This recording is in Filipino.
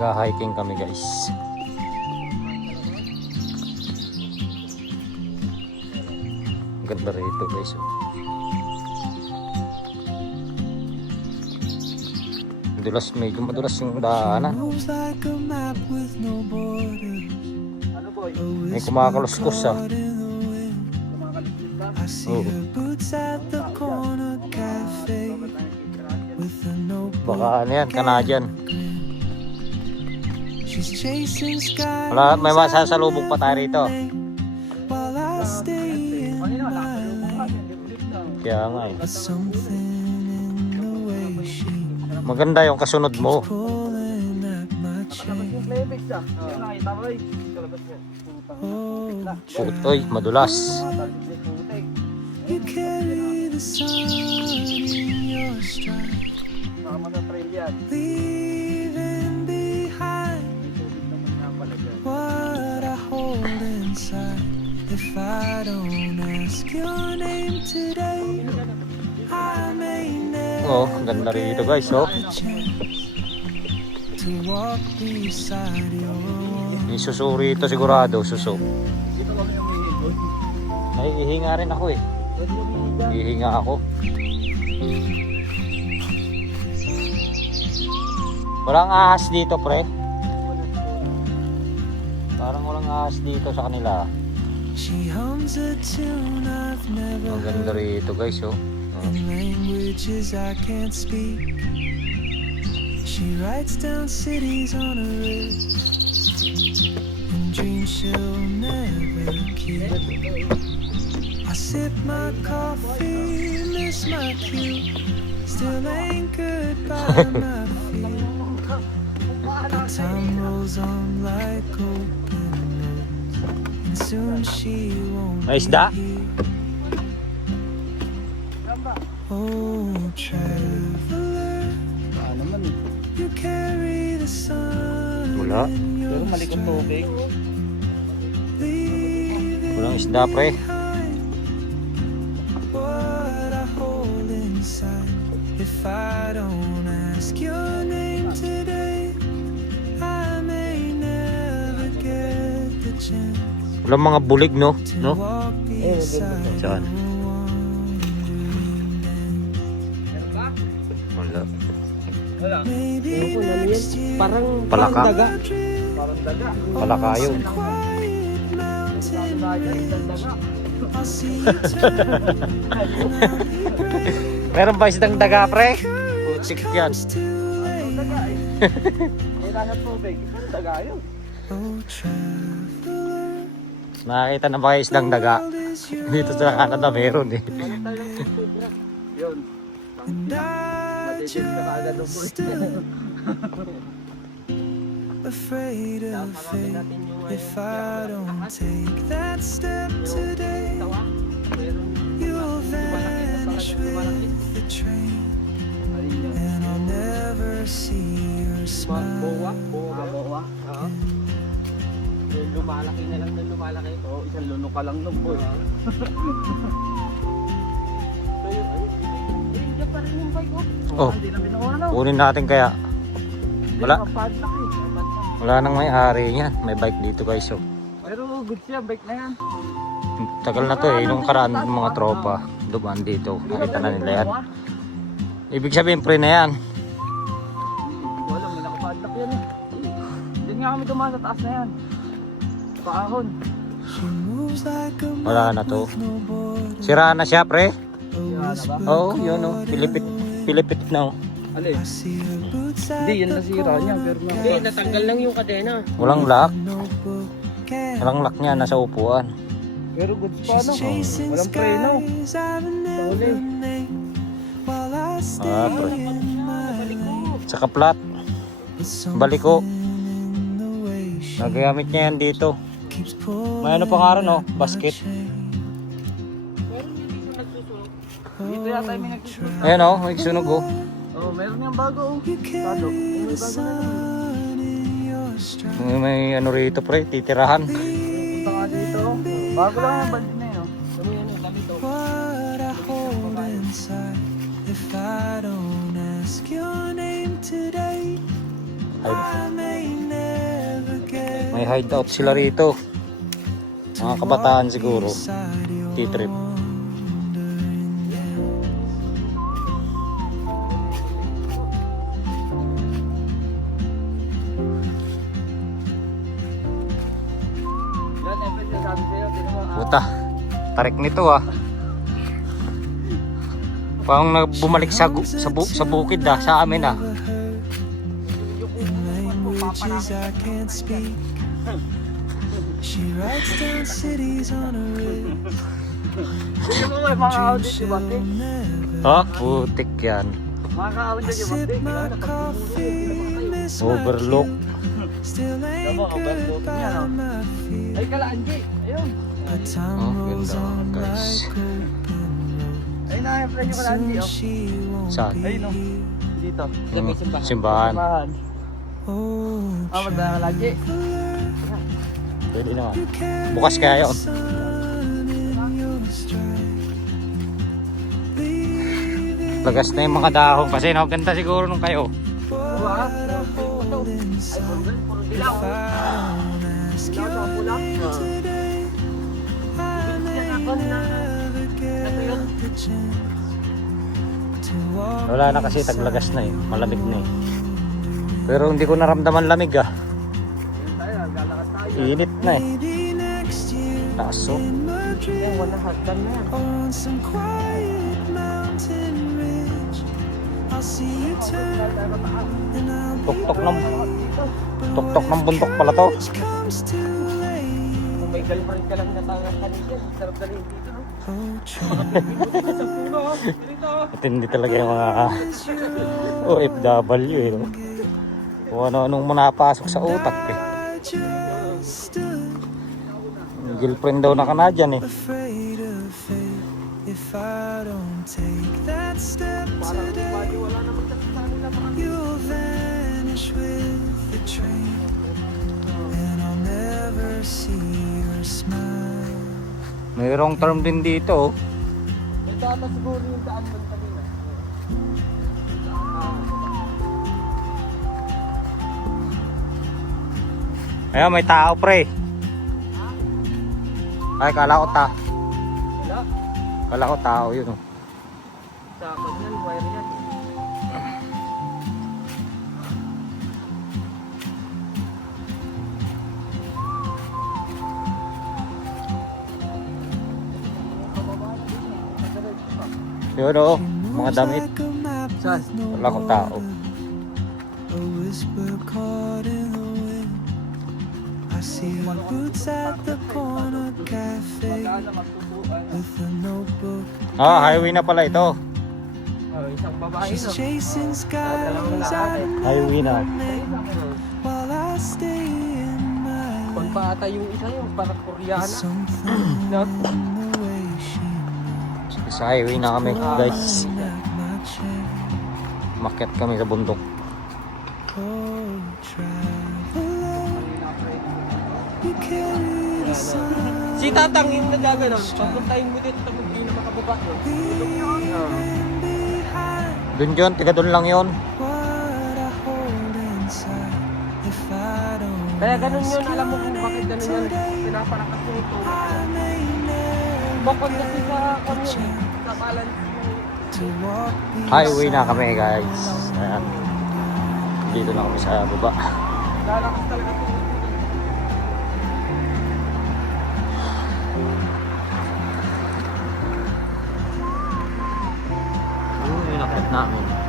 Nag-hiking kami guys. Ganda rito guys. Oh. Madulas, medyo madulas yung daanan. Ano boy? May kumakaluskos ah. Oh. her boots at the corner cafe with a notebook. Baka ano yan, Canadian. Wala, may masasalubong pa tayo rito. Na. Kaya nga eh. Maganda yung kasunod mo. mo. Oh, Putoy, madulas. You carry the sun in your stride, Baka inside. If I don't ask your name today, I may never Oh, ganda rito guys. Oh. to walk beside your wall. May suso rito sigurado, suso. Naihihinga rin ako eh. Hihinga ako. Walang ahas dito, pre. Parang walang ahas dito sa kanila. She hums a tune I've never Ang ganda rito, guys, oh. In languages I can't speak. She writes down cities on a wrist and dreams she'll never keep. I sip my coffee, miss my cue, still anchored by my feet. But time rolls on like open May isda? Oh, traveler, Ah, naman you carry the sun. Wala. in your Pero malikot stride, tubig. leaving Walang isda, pre. behind What I hold inside. If I don't ask your name today, Walang mga bulig, no? No? beside Saan? Wala. Wala. Ano year Parang Palaka. daga. Parang daga. Wala kayo. some quiet mountain Daga, isang daga. I'll see you turn Meron ba isdang daga, pre? Putik yan. Daga eh. Wala na tubig. Daga yun. Nakakita na ba kayo isdang daga? Dito sa Canada meron eh. Yun. Matitis ka boy. afraid of fate. If I don't take that step today, you'll vanish with the train, lumalaki na lang na lumalaki. Oo, isang lunok ka lang nung boy. So yun, ayun. Eh, dyan pa rin yung bike oh. Oh. Hindi na binuha. Kunin natin kaya. Wala. Padlock eh. Wala nang may ari niyan. May bike dito guys. Oh. Pero good siya, bike na yan. Tagal na to eh. Nung karaan ng mga tropa. Dumaan dito. Nakita na nila yan. Ibig sabihin pre na yan. Hindi ko alam, may nakapadlock yan eh. Hindi nga kami dumaan sa taas na yan. A Wala na to. Sira na siya pre. A na ba? Oo, oh, yun oh. caught Pilipit. Pilipit na oh. Alin? Hindi, yan the nasira niya. Pero na... Hindi, natanggal lang yung kadena. Walang lock. Walang lock niya. Nasa upuan. Pero good pa no? Walang preno. skies I've never Huli. named While I stay Ah, pre. Sa kaplat. Baliko. she Nagamit niya yan dito. May ano pa nga rin oh. at my Basket. Dito yata yung may nagsusunod. Ayan oh. May sunog oh. Oh, meron niyang bago oh. Carry May bago na May, ano rito pre. Titirahan. Punta nga dito. Bago lang yung balik na yun oh. Sabi yan yung dami to. What I hold inside If I don't ask your name today Ay, I may May hideout sila rito. Mga kabataan siguro. Ah, Puta. Tarik nito ah. Parang bumalik sa, sa, bu- sa bukid ah, sa amin ah. She writes down cities on a wrist. Hindi mo may mga audit, di ba? Never. Ah, putik yan. Mga ka-audit, I di ba? sip Ting? my Kailangan coffee, miss my Overlook. Still ain't good by no? my feet. Ay, kalaanji. Ayun. But time Oh, rolls on guys. like open road. Ayun na, Efren, yung kalaanji, Soon oh. she won't Saan? be Ayun, oh. here. Dito. Mm, simbahan. Simbahan. Oh, Ah, magdala kalaanji. Pwede naman. Bukas kaya yun. Lagas na yung mga dahon kasi no, ganda siguro nung kayo. Wala na kasi taglagas na eh. Malamig na eh. Pero hindi ko naramdaman lamig ah. Init na eh. Ayun, Madrid wala hagdan na yan. Tuktok ng tuktok ng bundok pala to. Kung may girlfriend ka lang na tangang kanina, sarap dalhin dito? Hindi talaga yung mga OFW eh. Kung ano-anong manapasok sa utak eh. Girlfriend daw na Canadian eh. If I don't take that step today, you'll vanish with the train, and I'll never see your smile. May wrong term din dito oh. Ito ata siguro yung daan man kanina. Ayan, may tao pre. Ay, kala ko ta. Wala. Kala ko tao yun oh. Sa kanyan, wire yan. Yun oh, mga damit. Saan? Wala akong tao. I see her boots at the corner Ah, highway na pala ito. Oh, isang babae, no? at Highway na. while I stay in my Kung lane. pa ata yung isa yung parang Koreana. No? Sa highway na kami guys. Makyat kami sa bundok. Sun. Si Tatang yung nagaganon, pagpuntahin mo dito, tapos hindi na makababa. No? Behind Dun yun, tiga dun lang yun. Kaya ganun yun, alam mo kung bakit ganun yun. Pinapalakas yung ito. Bakit kasi sa chance sa balance Highway na kami guys. Ayan. Dito na kami sa baba. lalakas talaga ito. Yun yung nakit namin.